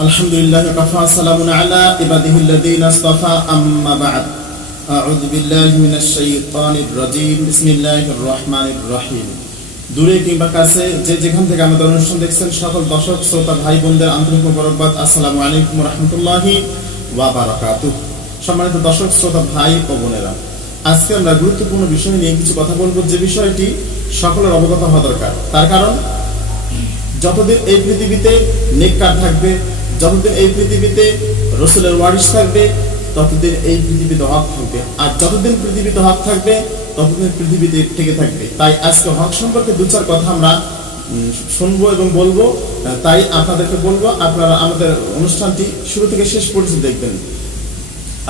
আলহামদুলিল্লাহি ওয়াকাফা সালামুন আলা ইবাদিহিল্লাযীনা ইসতাফা আম্মা বা'দ আউযু বিল্লাহি মিনাশ শাইতানির রাজীম বিসমিল্লাহির রহমানির রহিম। দূরে কিংবা কাছে যে যেখান থেকে আমাদের অনুষ্ঠান দেখছেন সকল দর্শক শ্রোতা ভাই বোনদের আন্তরিক মোবারকবাদ। আসসালামু আলাইকুম ওয়া রাহমাতুল্লাহি ওয়া বারাকাতুহু। সম্মানিত দর্শক শ্রোতা ভাই ও বোনেরা, আজকে আমরা গুরুত্বপূর্ণ বিষয় নিয়ে কিছু কথা বলবো, যে বিষয়টি সকলের অবগত হওয়া দরকার। তার কারণ, যতদিন এই পৃথিবীতে নেককার থাকবে, যতদিন এই পৃথিবীতে রাসূলের ওয়ারিস থাকবে, ততদিন এই পৃথিবীতে হক থাকবে। আর যতদিন পৃথিবীতে হক থাকবে, ততদিন পৃথিবীতে টিকে থাকবে। তাই আজকে হক সম্পর্কে দু চার কথা আমরা শুনবো এবং বলবো। তাই আপনাদেরকে বলবো, আপনারা আমাদের অনুষ্ঠানটি শুরু থেকে শেষ পর্যন্ত দেখবেন।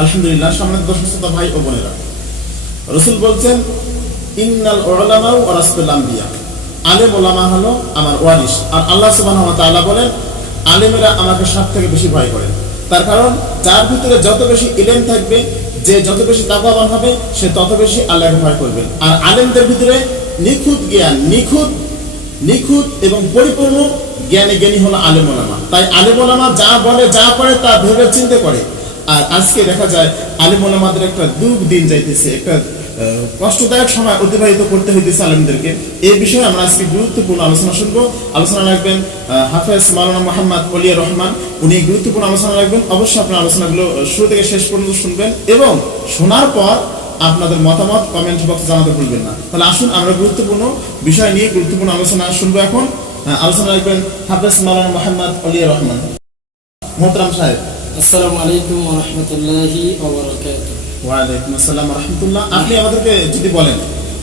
আলহামদুলিল্লাহ। সম্মানিত দর্শক শ্রোতা ভাই ও বোনেরা, রাসূল বলছেন, ইন্নাল উলামা ওয়ারাসাতুল আমবিয়া, আলেম ওলামা হলো আমার ওয়ারিস। আর আল্লাহ সুবহানাহু ওয়া তাআলা বলেন, আলেমেরা আমাকে সব থেকে বেশি ভয় করেন। তার কারণ, যার ভিতরে যত বেশি ইলম থাকবে, যে যত বেশি তাকওয়াবান হবে, সে তত বেশি আল্লাহকে ভয় করবেন। আর আলেমদের ভিতরে নিখুঁত জ্ঞান, নিখুঁত এবং পরিপূর্ণ জ্ঞানী হলো আলেম ওলামা। তাই আলেম ওলামা যা বলে, যা করে, তা ভেবে চিন্তে করে। আর আজকে দেখা যায় আলেম ওলামাদের একটা দুঃখ দিন যাইতেছে, একটা কষ্টদায়ক সময় অতিবাহিত করতে হইতেছে আলেমদেরকে। এই বিষয়ে আমরা আজকে গুরুত্বপূর্ণ আলোচনা শুনবো। আলোচনা রাখবেন হাফেজ মাওলানা মোহাম্মদ ওলিয়া রহমান, উনি গুরুত্বপূর্ণ আলোচনা রাখবেন। অবশ্যই আপনার আলোচনাগুলো শুরু থেকে শেষ পর্যন্ত শুনবেন এবং শোনার পর আপনাদের মতামত কমেন্ট বক্সে জানাতে ভুলবেন না। তাহলে আসুন আমরা গুরুত্বপূর্ণ বিষয় নিয়ে গুরুত্বপূর্ণ আলোচনা শুনবো। এখন আলোচনা রাখবেন হাফেজ মাওলানা মোহাম্মদ ওলিয়া রহমান। মোহতারাম সাহেব, আসসালামু আলাইকুম ওয়া রাহমাতুল্লাহি ওয়া বারাকাতুহু। ওয়ালাইকুম আসসালাম ওয়া রাহমাতুল্লাহ। আপনি আমাদেরকে যদি বলেন,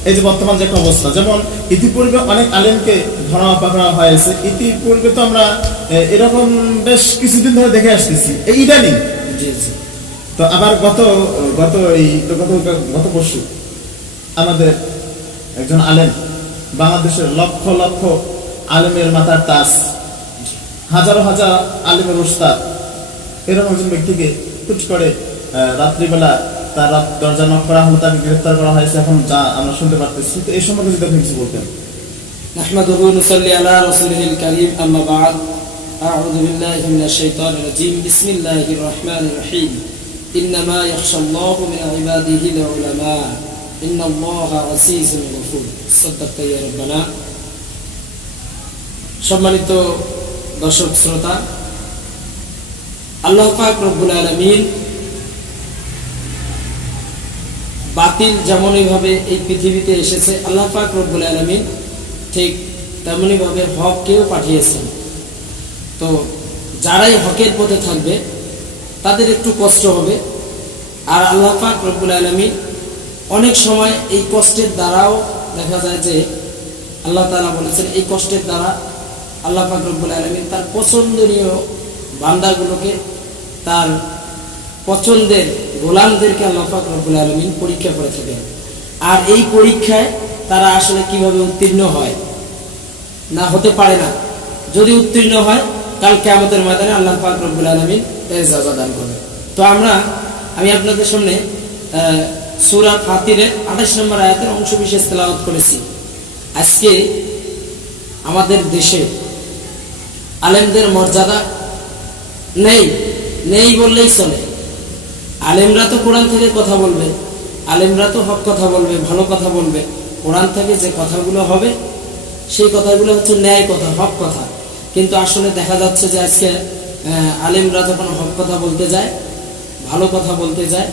এই যে বর্তমান যে একটা অবস্থা, যেমন ইতিপূর্বে অনেক আলেমকে ধরা পাকড়া হয়েছে, ইতিপূর্বে তো আমরা এরকম বেশ কিছুদিন ধরে দেখে আসতেছি, এই ইদানিং তো আবার গত পরশু আমাদের একজন আলেম, বাংলাদেশের লক্ষ লক্ষ আলেমের মাথার তাজ, হাজারো হাজার আলেমের উস্তাদ, এরকম একজন ব্যক্তিকে হুট করে রাত্রিবেলা তার দরজা নক করা হলো, তাকে গ্রেফতার করা হয়েছে। এখন যা আমরা শুনতে পারতেছি, তো এই সম্পর্কে যদি আপনি কিছু বলতেন। নাহমাদুহু নুসাল্লি আলা রাসূলিল কারীম, আম্মা বা'দ, আউযু বিল্লাহি মিনাশ শাইতানির রাজীম, বিসমিল্লাহির রহমানির রহিম। ইন্নামা ইয়াখশাল্লাহু মিন ইবাদিহিল উলামা, ইন্নাল্লাহা আসীসুন গফুর। সাদাক্তা ইয়া রাব্বানা। সম্মানিত দর্শক শ্রোতা, আল্লাহ পাক রব্বুল আলামিন বাতিল যেমনই ভাবে এই পৃথিবীতে এসেছে, আল্লাহ পাক রব্বুল আলামিন ঠিক তেমনি ভাবে হককেও পাঠিয়েছেন। তো যারাই হকের পথে থাকবে তাদের একটু কষ্ট হবে। আর আল্লাহ পাক রব্বুল আলামিন অনেক সময় এই কষ্টের দ্বারাও দেখা যায় যে আল্লাহ তাআলা বলেছেন, এই কষ্টের দ্বারা আল্লাহ পাক রব্বুল আলামিন তার পছন্দনীয় বান্দাগুলোকে, তার পছন্দের গোলামদেরকে আল্লাহ পাক রব্বুল আলামিন পরীক্ষা করে থাকেন। আর এই পরীক্ষায় তারা আসলে কিভাবে উত্তীর্ণ হয়, না হতে পারে না। যদি উত্তীর্ণ হয়, কাল কিয়ামতের ময়দানে আল্লাহ পাক রব্বুল আলামিন এর সাজা দান করবে। তো আমি আপনাদের সামনে সূরা ফাতিরের 28 নম্বর আয়াতের অংশ বিশেষ তেলাওয়াত করেছি। আজকে আমাদের দেশে আলেমদের মর্যাদা নেই বললেই চলে। আলেমরা তো কোরআন থেকে কথা বলবে, আলেমরা তো হক কথা বলবে, ভালো কথা বলবে। কোরআন থেকে যে কথাগুলো হবে সেই কথাগুলো হচ্ছে ন্যায় কথা, হক কথা। কিন্তু আসলে দেখা যাচ্ছে যে আজকে আলেমরা যখন হক কথা বলতে যায়, ভালো কথা বলতে যায়,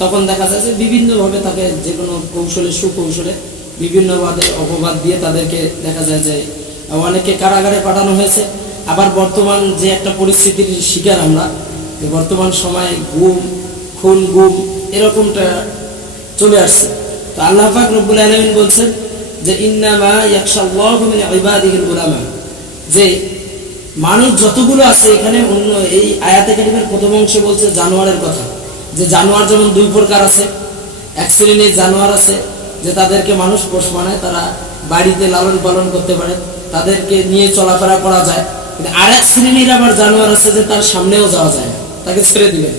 তখন দেখা যায় যে বিভিন্নভাবে তাকে যে কোনো কৌশলে, সুকৌশলে বিভিন্নভাবে অপবাদ দিয়ে তাদেরকে দেখা যায় যে অনেকে কারাগারে পাঠানো হয়েছে। আবার বর্তমান যে একটা পরিস্থিতির শিকার আমরা, বর্তমান সময়ে খুন গুম এরকমটা চলে আসছে। তো আল্লাহ পাক রব্বুল আলামিন বলছেন যে ইন্নামা ইয়াখশাল্লাহু মিন ইবাদিহিল উলামা, যে মানুষ যতগুলো আছে এখানে, অন্য এই আয়াতে কারিমের প্রথম অংশে বলছে জানোয়ারের কথা, যে জানোয়ার যেমন দুই প্রকার আছে। এক শ্রেণীর জানোয়ার আছে যে তাদেরকে মানুষ পোষ মানায়, তারা বাড়িতে লালন পালন করতে পারে, তাদেরকে নিয়ে চলাফেরা করা যায়। কিন্তু আরেক শ্রেণীর আবার জানোয়ার আছে যে তার সামনেও যাওয়া যায় না, তাকে ছেড়ে দিবেন।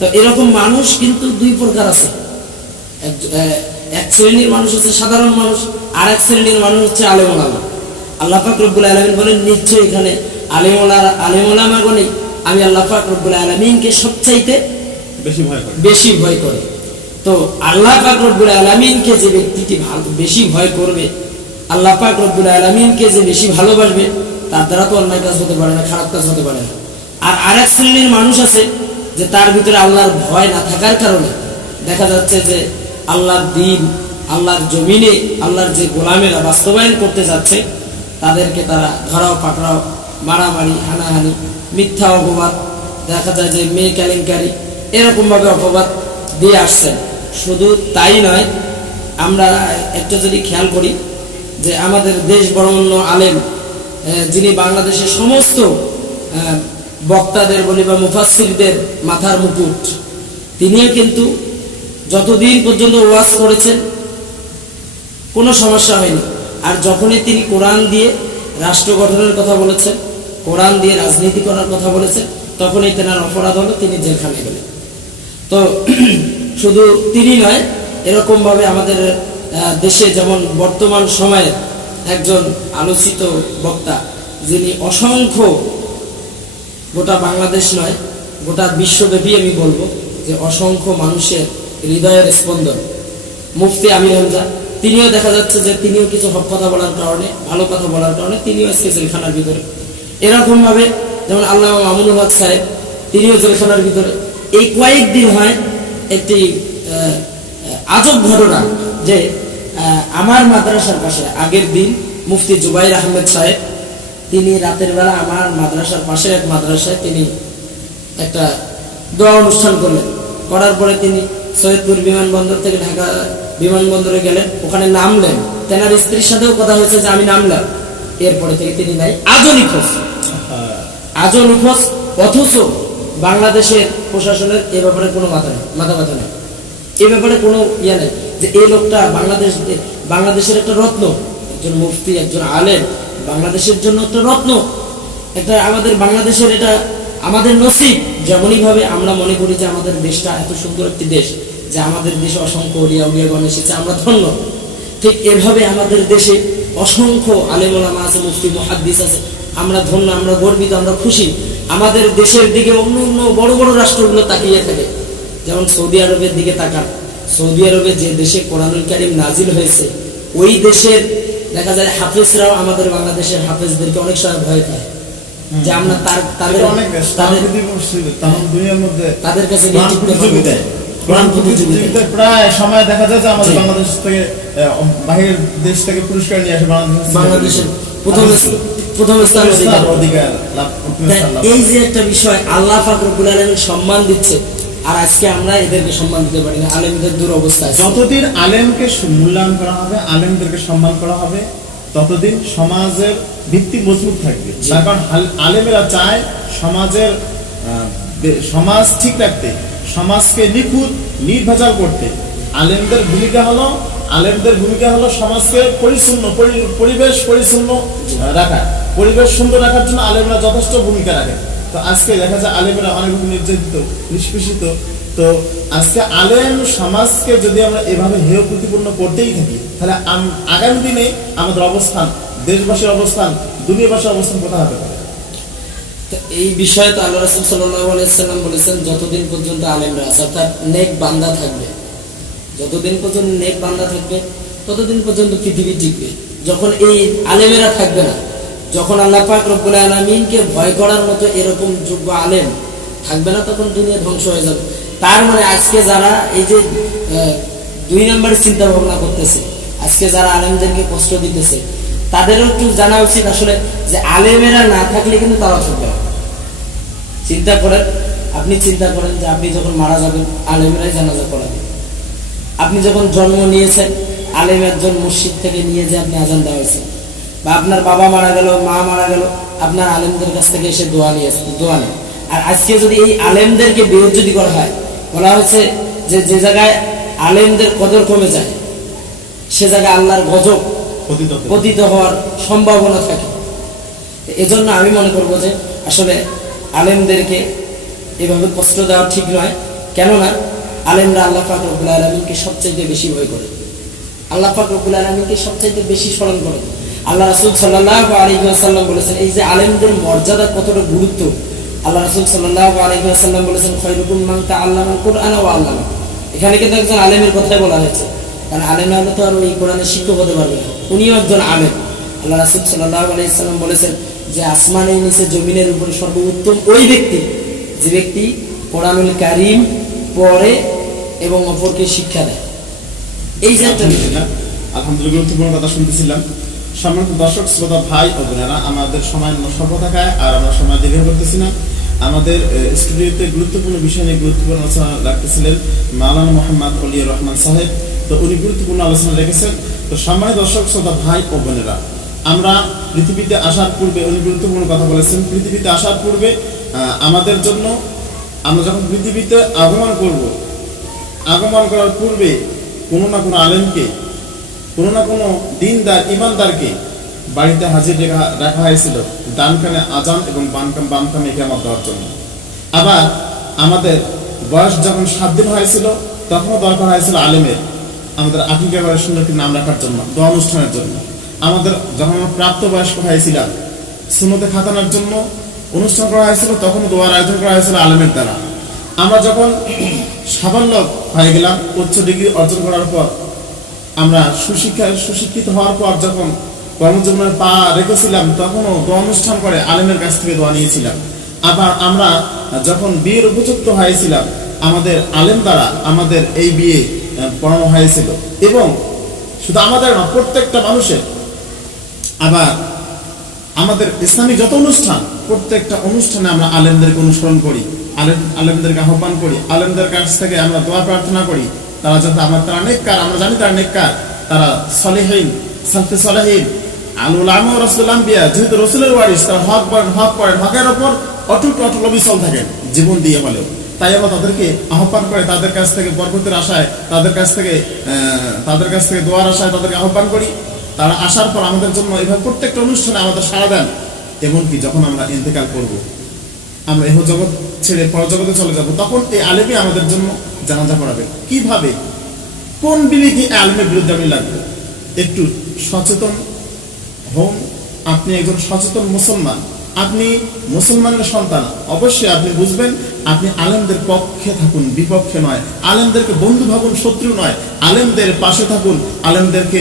তো এরকম মানুষ কিন্তু দুই প্রকার আছে। এক শ্রেণীর মানুষ হচ্ছে সাধারণ মানুষ, আর এক শ্রেণীর মানুষ হচ্ছে আলেম ওলামা। আল্লাহ পাক রব্বুল আলামিন বলেন, নিশ্চয়ই এখানে আলেম ওলামাগণই আমি আল্লাহ পাক রব্বুল আলামিনকে সবচাইতে বেশি ভয় করে। তো আল্লাহ পাক রব্বুল আলামিনকে যে ব্যক্তিটি বেশি ভয় করবে, আল্লাহ পাক রব্বুল আলামিনকে যে বেশি ভালোবাসবে, তার দ্বারা তো অন্যায় কাজ হতে পারে না, খারাপ কাজ হতে পারে না। আর আরেক শ্রেণীর মানুষ আছে যে তার ভিতরে আল্লাহর ভয় না থাকার কারণে দেখা যাচ্ছে যে আল্লাহর দ্বীন, আল্লাহর জমিনে আল্লাহর যে গোলামেরা বাস্তবায়ন করতে যাচ্ছে তাদেরকে তারা ধরাও পাকড়াও, মারামারি, হানাহানি, মিথ্যা অপবাদ, দেখা যায় যে মেয়ে কেলেঙ্কারি, এরকমভাবে অপবাদ দিয়ে আসছেন। শুধু তাই নয়, আমরা একটা যদি খেয়াল করি যে আমাদের দেশ বরেণ্য আলেম, যিনি বাংলাদেশের সমস্ত বক্তাদের বলি বা মুফাসসিরদের মাথার মুকুট, তিনিও কিন্তু যতদিন পর্যন্ত ওয়াজ করেছেন কোনো সমস্যা হয়নি। আর যখনই তিনি কোরআন দিয়ে রাষ্ট্র গঠনের কথা বলেছেন, কোরআন দিয়ে রাজনীতি করার কথা বলেছেন, তখনই তেনার অপরাধ হলো, তিনি জেলখানায় গেলেন। তো শুধু তিনি নয়, এরকমভাবে আমাদের দেশে যেমন বর্তমান সময়ে একজন আলোচিত বক্তা, যিনি অসংখ্য, গোটা বাংলাদেশ নয় গোটা বিশ্বব্যাপী আমি বলবো যে অসংখ্য মানুষের হৃদয়ের স্পন্দন, মুফতি আমির হামজা, তিনিও দেখা যাচ্ছে যে তিনিও কিছু হক কথা বলার কারণে, ভালো কথা বলার কারণে তিনিও আজকে জেলখানার ভিতরে। এরকমভাবে যেমন আল্লামা মামুনুল হক সাহেব, তিনিও জেলখানার ভিতরে। এই কয়েকদিন হয় একটি আজব ঘটনা যে আমার মাদ্রাসার পাশে আগের দিন মুফতি জুবাইর আহমেদ সাহেব, তিনি রাতের বেলা আমার মাদ্রাসার পাশে এক মাদ্রাসায় তিনি একটা দোয়া অনুষ্ঠান করলেন। করার পরে তিনি সৈয়দপুর বিমানবন্দর থেকে ঢাকা বিমানবন্দরে গেলেন, ওখানে নামলেন, তেনার স্ত্রীর সাথেও কথা হয়েছে যে আমি নামলাম, এরপরে থেকে তিনি নাই, আজও নিখোঁজ। অথচ বাংলাদেশের প্রশাসনের এ ব্যাপারে কোনো মাথা ব্যথা নেই, এ ব্যাপারে কোনো ইয়ে নেই যে এই লোকটা বাংলাদেশের একটা রত্ন, একজন মুফতি, একজন আলেম, বাংলাদেশের জন্য একটা রত্ন, একটা আমাদের বাংলাদেশের এটা আমাদের নসিব। যেমনই ভাবে আমরা মনে করি যে আমাদের দেশটা এত সুন্দর একটি দেশ, যে আমাদের দেশে অসংখ্য উলিয়াগণ এসেছে, আমরা ধন্য, ঠিক এভাবে আমাদের দেশে অসংখ্য আলেম ওলামা আছে, মুফতি মুহাদ্দিস আছে, আমরা ধন্য, আমরা গর্বিত, আমরা খুশি। আমাদের দেশের দিকে অন্য অন্য বড় বড় রাষ্ট্রগুলো তাকিয়ে থাকে, যেমন সৌদি আরবের দিকে তাকান। সৌদি আরবে যে দেশে কোরআনুল কারীম নাজিল হয়েছে, ওই দেশের দেখা যায় হাফেজরাও আমাদের বাংলাদেশের হাফেজদেরকে অনেক সময় ভয় পায় যে আমরা তাদের কাছে কোরআন প্রতিযোগিতায় প্রায় সময় দেখা যায় যে আমাদের বাংলাদেশ থেকে বাহিরের দেশ থেকে পুরস্কার নিয়ে আসে, বাংলাদেশের প্রথম স্থান অধিকার লাভ। এই যে একটা বিষয় আল্লাহ পাক রব্বুল আলামিন সম্মান দিচ্ছে, আর আজকে আমরা এদেরকে সম্মান দিতে পারি না। আলেমদের দুরবস্থা। যতদিন আলেমকে মূল্যায়ন করা হবে, আলেমদেরকে সম্মান করা হবে, ততদিন সমাজের ভিত্তি মজবুত থাকবে। তার কারণ আলেমেরা চায় সমাজ ঠিক রাখতে, সমাজকে নিখুঁত নির্ভেজাল করতে। আলেমদের ভূমিকা হলো সমাজকে পরিবেশ পরিচ্ছন্ন রাখা, পরিবেশ সুন্দর রাখার জন্য আলেমরা যথেষ্ট ভূমিকা রাখে। তো আজকে দেখা যায় আলেমরা অনেক নির্যাতিত, নিষ্পেষিত। তো আজকে আলেম সমাজকে যদি আমরা এভাবে হেয় প্রতিপন্ন করতেই থাকি, তাহলে আগামী দিনে আমাদের অবস্থান, দেশবাসীর অবস্থান, দুনিয়াবাসীর অবস্থান কোথায় হবে? এই বিষয়ে তো আল্লাহ রাসূল সাল্লাল্লাহু আলাইহি ওয়াসাল্লাম বলেছেন, যতদিন পর্যন্ত আলেমরা আছে, অর্থাৎ নেক বান্দা থাকবে, যতদিন পর্যন্ত নেক বান্দা থাকবে ততদিন পর্যন্ত পৃথিবী টিকবে। যখন এই আলেমেরা থাকবে না, যখন আল্লাহ পাক রব্বুল আলামিনকে ভয় করার মতো এরকম যোগ্য আলেম থাকবে না, তখন দুনিয়া ধ্বংস হয়ে যাবে। তার মানে আজকে যারা এই যে 2 নম্বরের চিন্তা ভাবনা করতেছে, আজকে যারা আলেমদেরকে কষ্ট দিতেছে, তাদেরও একটু জানা উচিত আসলে যে আলেমেরা না থাকলে কিন্তু তারা থাকবে না। আপনি চিন্তা করেন যে আপনি যখন মারা যাবেন, আলেমেরাই জানাজা পড়াবে। আপনি যখন জন্ম নিয়েছেন, আলেম একজন মসজিদ থেকে নিয়ে যে আপনি আজান দেওয়া হয়েছে, বা আপনার বাবা মারা গেল, মা মারা গেল, আপনার আলেমদের কাছ থেকে এসে দোয়া নেয়। আর আজকে যদি এই আলেমদেরকে বেইজ্জতি করা হয়, বলা হচ্ছে যে জায়গায় আলেমদের কদর কমে যায়, সে জায়গায় আল্লাহর গজব পতিত হওয়ার সম্ভাবনা থাকে। এজন্য আমি মনে করব যে আসলে আলেমদেরকে এভাবে কষ্ট দেওয়া ঠিক নয়। কেননা আলেমরা আল্লাহ পাক রব্বুল আলামিনকে সবচেয়ে বেশি ভয় করে, আল্লাহ পাক রব্বুল আলামিনকে সবচেয়ে বেশি স্মরণ করে। আল্লাহ রাসূল সাল্লাল্লাহু আলাইহি ওয়াসাল্লাম বলেছেন এই যে আলেমদের মর্যাদা কতটা গুরুত্ব, আল্লাহ রাসূল সাল্লাল্লাহু আলাইহি ওয়াসাল্লাম বলেছেন খায়রুকুম মান তাআল্লামাল কুরআনা ওয়া আল্লামা। এখানে কিন্তু একজন আলেমের কথাই বলা হয়েছে, কারণ আলেম না হলে তো আর ওই কোরআনের শিক্ষক হতে পারবে না, উনিও একজন আলেম। আল্লাহ রাসূল সাল্লাল্লাহু আলাইহি ওয়াসাল্লাম বলেছেন যে আসমানের নিচে জমিনের উপরে সর্বোত্তম ওই ব্যক্তি যে ব্যক্তি কোরআনুল কারীম পড়ে এবং অপরকে শিক্ষা দেয়। এই যে একটা আলহামদুলিল্লাহ গুরুত্বপূর্ণ কথা শুনতেছিলাম। সম্মানিত দর্শক শ্রোতা ভাই ও বোনেরা, আমাদের সময় স্বল্প থাকায় আর আমরা সময় দীর্ঘ করতেছি না। আমাদের স্টুডিওতে গুরুত্বপূর্ণ বিষয় নিয়ে গুরুত্বপূর্ণ আলোচনা রাখতেছিলেন মাওলানা মোহাম্মদ অলিউর রহমান সাহেব। তো উনি গুরুত্বপূর্ণ আলোচনা রেখেছেন। তো সম্মানিত দর্শক শ্রোতা ভাই ও বোনেরা, আমরা পৃথিবীতে আসার পূর্বে উনি গুরুত্বপূর্ণ কথা বলেছেন। পৃথিবীতে আসার পূর্বে আমাদের জন্য আমরা যখন পৃথিবীতে আগমন করব, আগমন করার পূর্বে কোনো না কোনো আলেমকে, কোনো না কোনো দিনদার ইমানদারকে বাড়িতে হাজির রাখা হয়েছিল ডান কানে আজান এবং বাম কানে ইকামত দেওয়ার জন্য। আবার আমাদের বয়স যখন 7 দিন হয়েছিল তখনও দরকার হয়েছিল আলেমের আমাদের আকিকা করে সুন্দর একটি নাম রাখার জন্য, দোয়া অনুষ্ঠানের জন্য। আমাদের যখন আমরা প্রাপ্তবয়স্ক হয়েছিলাম সুন্নতে খাতানোর জন্য অনুষ্ঠান করা হয়েছিল, তখন দোয়ার আয়োজন করা হয়েছিল আলেমের দ্বারা। আমরা যখন সাফল্য হয়ে গেলাম, উচ্চ ডিগ্রি অর্জন করার পর, আমরা সুশিক্ষিত হওয়ার পর যখন কর্মজীবনে পা রেখেছিলাম, তখনও দোয়া অনুষ্ঠান করে আলেমের কাছ থেকে দোয়া নিয়েছিলাম। আবার আমরা যখন বিয়ের উপযুক্ত হয়েছিলাম, আমাদের আলেম দ্বারা আমাদের এই বিয়ে পড়ানো হয়েছিল। এবং শুধু আমাদের না, প্রত্যেকটা মানুষের। আবার আমাদের ইসলামী যত অনুষ্ঠান, প্রত্যেকটা অনুষ্ঠানে আমরা আলেমদেরকে অনুসরণ করি, আলেমদেরকে আহ্বান করি, আলেমদের কাছ থেকে আমরা দোয়া প্রার্থনা করি। তারা যাতে তারা নেককার, আমরা জানি তারা নেককার, তারা সলিহিন, সালফে সলিহিন, আলুল আমা রাসূলুল আম্বিয়া, যেহেতু রসুলের ওয়ারিস, তারা হক করেন, হকের ওপর অটুট অবিচল থাকেন জীবন দিয়ে হলেও। তাই আমরা তাদেরকে আহ্বান করে, তাদের কাছ থেকে বরকতের আশায়, তাদের কাছ থেকে দোয়ার আশায় তাদেরকে আহ্বান করি। তারা আসার পর আমাদের জন্য এভাবে প্রত্যেকটা অনুষ্ঠানে আমাদের সাড়া দেন। এমনকি যখন আমরা ইন্তেকাল করব, আমরা এহ জগৎ ছেড়ে পরজগতে চলে যাব, তখন এই আলেমই আমাদের জন্য জানাজা পড়াবে। কিভাবে, কোন বিবেকে আলেমের বিরুদ্ধে আমি লাগবে? একটু সচেতন হন। আপনি একজন সচেতন মুসলমান, আপনি মুসলমানের সন্তান, অবশ্যই আপনি বুঝবেন আপনি আলেমদের পক্ষে থাকুন, বিপক্ষে নয়। আলেমদেরকে বন্ধু ভাবুন, শত্রু নয়। আলেমদের পাশে থাকুন, আলেমদেরকে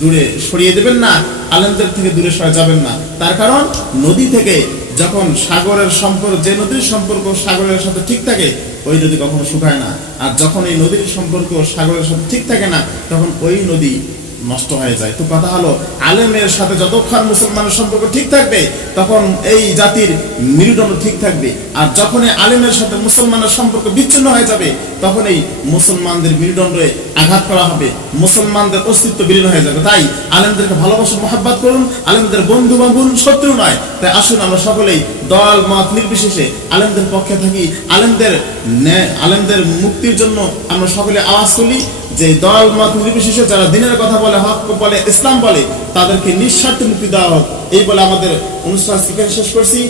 দূরে সরিয়ে দেবেন না, আলেমদের থেকে দূরে সরে যাবেন না। তার কারণ নদী থেকে যখন সাগরের সম্পর্ক, যে নদীর সম্পর্ক সাগরের সাথে ঠিক থাকে ওই নদী কখনো শুকায় না। আর যখন এই নদীর সম্পর্ক সাগরের সাথে ঠিক থাকে না, তখন ওই নদী নষ্ট হয়ে যায়। তো কথা হলো, আলেমের সাথে যতক্ষণ মুসলমানের সম্পর্ক ঠিক থাকবে তখন এই জাতির মেরুদণ্ড ঠিক থাকবে। আর যখন এই আলেমের সাথে মুসলমানের সম্পর্ক বিচ্ছিন্ন হয়ে যাবে, তখন এই মুসলমানদের মেরুদণ্ডে আঘাত করা হবে, মুসলমানদের অস্তিত্ব বিলীন হয়ে যাবে। তাই আলেমদেরকে ভালোবাসুন, মহাব্বত করুন, আলেমদের বন্ধু ভাবুন, শত্রু নয়। তাই আসুন আমরা সকলেই দল মত নির্বিশেষে আলেমদের পক্ষে থাকি, আলেমদের মুক্তির জন্য আমরা সকলে আওয়াজ তুলি। যে দল মত নির্বিশেষে যারা দিনের কথা বলে, হক বলে, ইসলাম বলে, তাদেরকে নিঃস্বার্থে মুক্তি দেওয়া হোক। এই বলে আমাদের অনুষ্ঠান শেষ করছি।